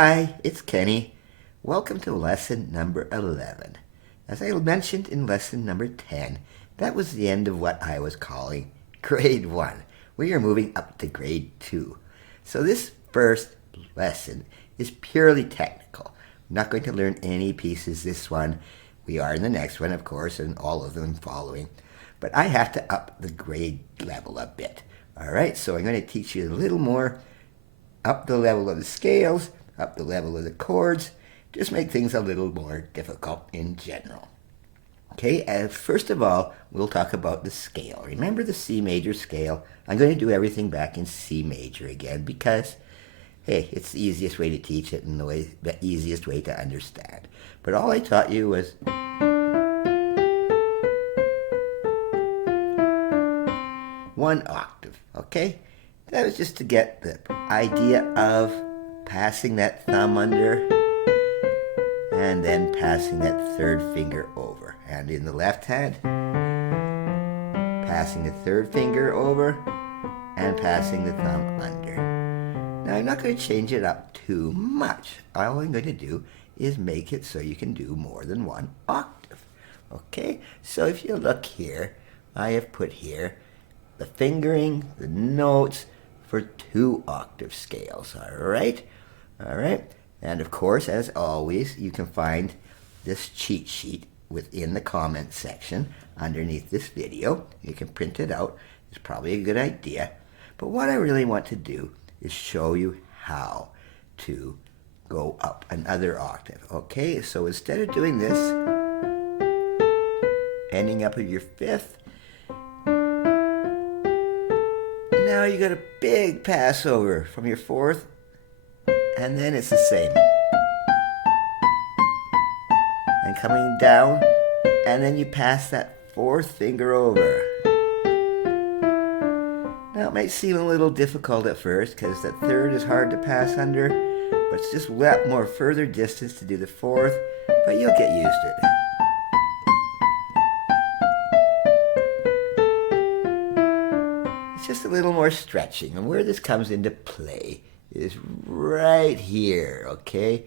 Hi, it's Kenny. Welcome to lesson number 11. As I mentioned in lesson number 10, that was the end of what I was calling grade 1. We are moving up to grade 2. So this first lesson is purely technical. I'm not going to learn any pieces this one. We are in the next one, of course, and all of them following. But I have to up the grade level a bit. All right, so I'm going to teach you a little more, up the level of the scales, up the level of the chords, just make things a little more difficult in general. Okay, first of all, we'll talk about the scale. Remember the C major scale? I'm going to do everything back in C major again because, hey, it's the easiest way to teach it and the easiest way to understand. But all I taught you was one octave, okay? That was just to get the idea of passing that thumb under and then passing that third finger over. And in the left hand, passing the third finger over and passing the thumb under. Now I'm not going to change it up too much. All I'm going to do is make it so you can do more than one octave. Okay, so if you look here, I have put here the fingering, the notes for 2 octave scales, all right? All right, and of course, as always, you can find this cheat sheet within the comment section underneath this video. You can print it out. It's probably a good idea. But what I really want to do is show you how to go up another octave, okay? So instead of doing this, ending up with your 5th, now you got a big passover from your 4th, and then it's the same. And coming down, and then you pass that 4th finger over. Now it might seem a little difficult at first because that 3rd is hard to pass under, but it's just a lot more further distance to do the 4th, but you'll get used to it. Just a little more stretching, and where this comes into play is right here, okay?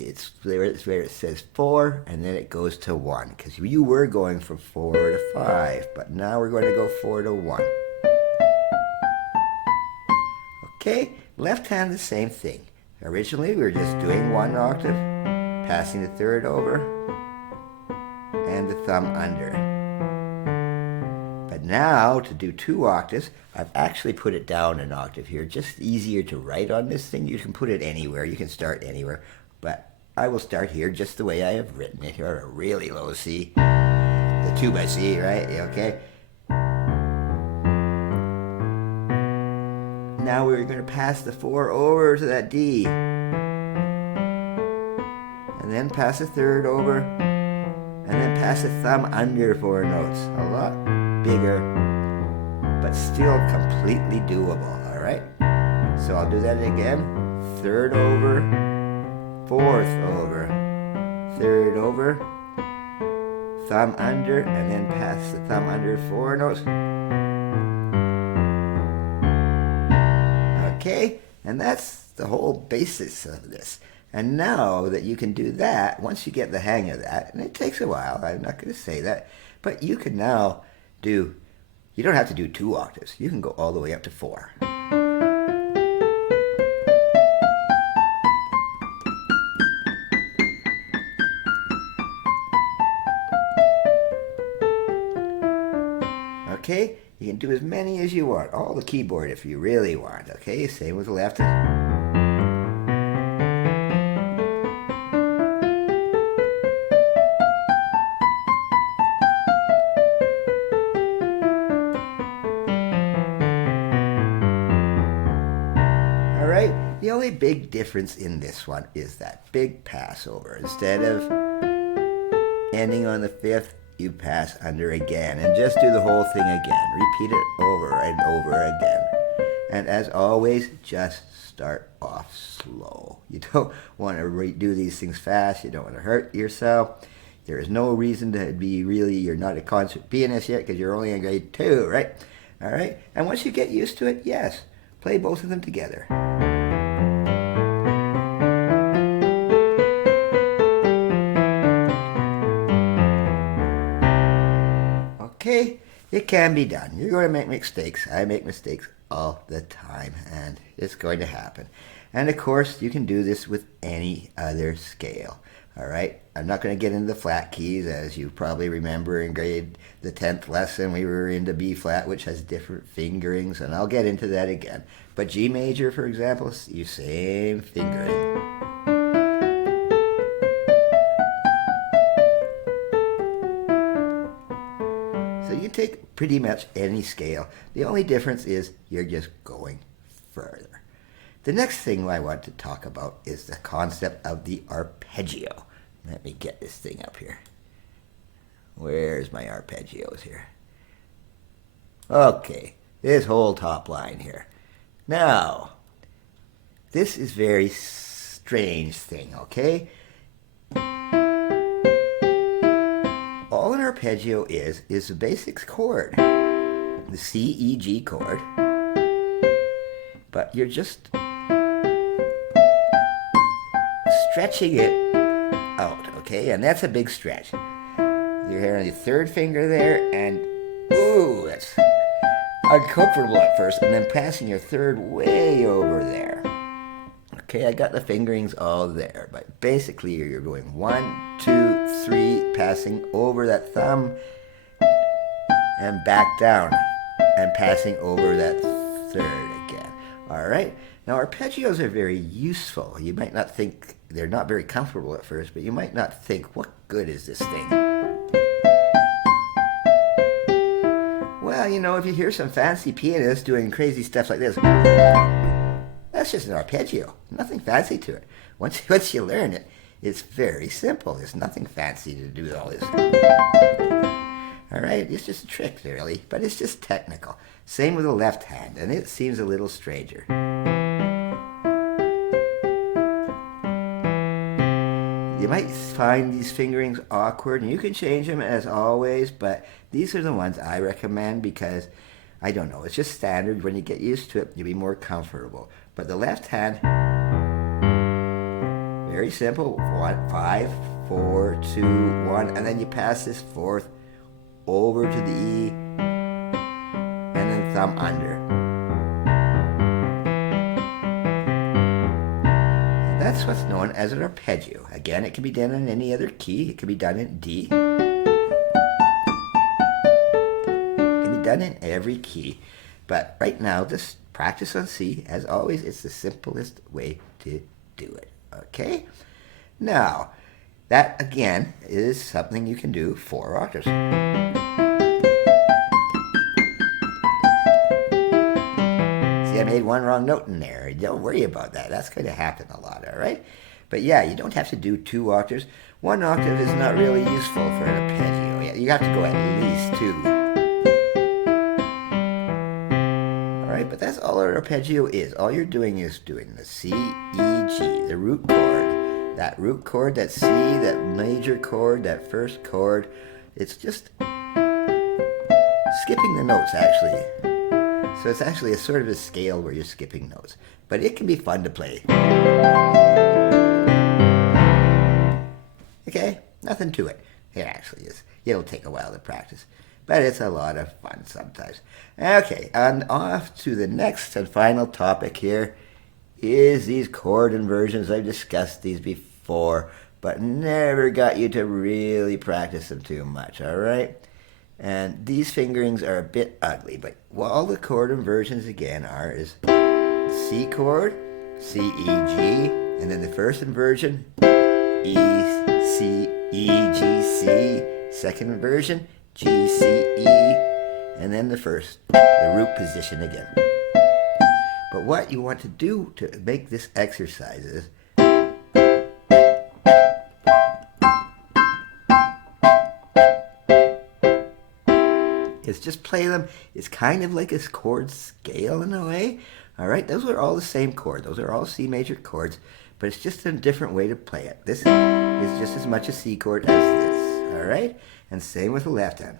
It's where it says 4 and then it goes to 1, because you were going from 4 to 5, but now we're going to go 4 to 1. Okay, left hand the same thing. Originally we were just doing 1 octave, passing the 3rd over and the thumb under. But now, to do 2 octaves, I've actually put it down an octave here. Just easier to write on this thing. You can put it anywhere. You can start anywhere. But I will start here just the way I have written it here, a really low C. The 2 by C, right? Okay. Now we're going to pass the 4 over to that D. And then pass the 3rd over. And then pass the thumb under 4 notes. A lot bigger, but still completely doable, all right? So I'll do that again. 3rd over, 4th over, 3rd over, thumb under, and then pass the thumb under 4 notes. Okay, and that's the whole basis of this. And now that you can do that, once you get the hang of that, and it takes a while, I'm not going to say that, but you can now you don't have to do 2 octaves. You can go all the way up to 4. Okay, you can do as many as you want. All the keyboard if you really want. Okay, same with the left. The only big difference in this one is that big passover. Instead of ending on the 5th, you pass under again and just do the whole thing again. Repeat it over and over again. And as always, just start off slow. You don't want to do these things fast. You don't want to hurt yourself. There is no reason to be you're not a concert pianist yet because you're only in grade 2, right? All right? And once you get used to it, yes, play both of them together. It can be done. You're going to make mistakes. I make mistakes all the time, and it's going to happen. And of course, you can do this with any other scale. All right, I'm not going to get into the flat keys, as you probably remember in the 10th lesson we were into B flat, which has different fingerings, and I'll get into that again. But G major, for example, you same fingering. So you take pretty much any scale. The only difference is you're just going further. The next thing I want to talk about is the concept of the arpeggio. Let me get this thing up here. Where's my arpeggios here? Okay, this whole top line here. Now, this is very strange thing, okay? All an arpeggio is the basic chord, the C, E, G chord, but you're just stretching it out, okay? And that's a big stretch. You're here on your third finger there, and ooh, that's uncomfortable at first, and then passing your third way over there. Okay, I got the fingerings all there, but basically you're going 1, 2, 3, passing over that thumb, and back down, and passing over that third again. All right? Now, arpeggios are very useful. You might not think, they're not very comfortable at first, but you might not think, what good is this thing? Well, you know, if you hear some fancy pianists doing crazy stuff like this, that's just an arpeggio. Nothing fancy to it. Once you learn it, it's very simple. There's nothing fancy to do all this. All right, it's just a trick, really, but it's just technical. Same with the left hand, and it seems a little stranger. You might find these fingerings awkward, and you can change them as always, but these are the ones I recommend because, I don't know, it's just standard. When you get used to it, you'll be more comfortable. But the left hand, very simple. 1, 5, 4, 2, 1, and then you pass this fourth over to the E, and then thumb under. And that's what's known as an arpeggio. Again, it can be done in any other key. It can be done in D. It can be done in every key. But right now, just practice on C. As always, it's the simplest way to do it. Okay? Now, that again is something you can do 4 octaves. See, I made one wrong note in there. Don't worry about that. That's going to happen a lot, all right? But yeah, you don't have to do 2 octaves. 1 octave is not really useful for an arpeggio. Yeah, you have to go at least 2. But that's all an arpeggio is. All you're doing is doing the C, E, G, the root chord. That root chord, that C, that major chord, that first chord. It's just skipping the notes, actually. So it's actually a sort of a scale where you're skipping notes. But it can be fun to play. Okay? Nothing to it. It actually is. It'll take a while to practice. But it's a lot of fun sometimes. Okay, and off to the next and final topic here is these chord inversions. I've discussed these before, but never got you to really practice them too much, all right? And these fingerings are a bit ugly, but all the chord inversions again are is C chord, C, E, G, and then the first inversion, E, C, E, G, C, second inversion, G, C, E, and then the root position again. But what you want to do to make this exercise is just play them. It's kind of like a chord scale in a way. All right, those are all the same chord. Those are all C major chords, but it's just a different way to play it. This is just as much a C chord as this. All right, and same with the left hand.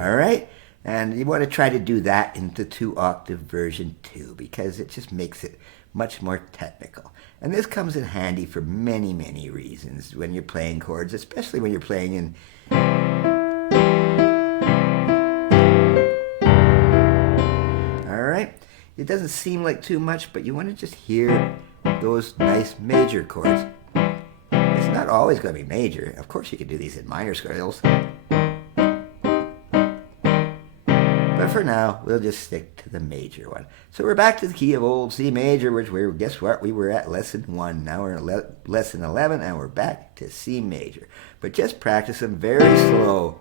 All right, and you want to try to do that in the 2-octave version too, because it just makes it much more technical. And this comes in handy for many, many reasons when you're playing chords, especially when you're playing in it doesn't seem like too much, but you want to just hear those nice major chords. It's not always going to be major. Of course, you can do these in minor scales. But for now, we'll just stick to the major one. So we're back to the key of old C major, which guess what? We were at lesson 1. Now we're at lesson 11, and we're back to C major. But just practice them very slow.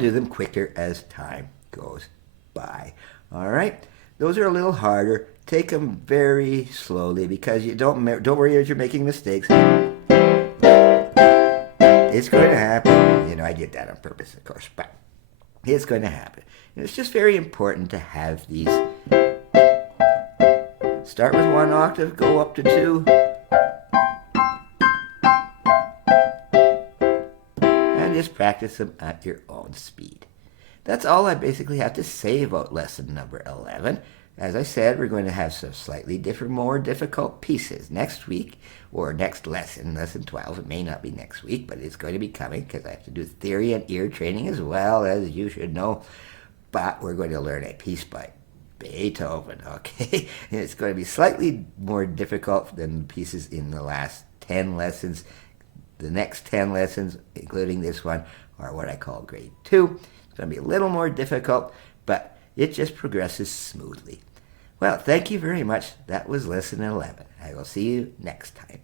Do them quicker as time goes by. All right, those are a little harder. Take them very slowly because you don't worry if you're making mistakes. It's going to happen. You know, I did that on purpose, of course, but it's going to happen. And it's just very important to have these. Start with 1 octave, go up to 2. Just practice them at your own speed. That's all I basically have to say about lesson number 11. As I said, we're going to have some slightly different, more difficult pieces next week, or next lesson, lesson 12. It may not be next week, but it's going to be coming because I have to do theory and ear training as well, as you should know. But we're going to learn a piece by Beethoven, okay? And it's going to be slightly more difficult than pieces in the last 10 lessons. The next 10 lessons, including this one, are what I call grade 2. It's going to be a little more difficult, but it just progresses smoothly. Well, thank you very much. That was lesson 11. I will see you next time.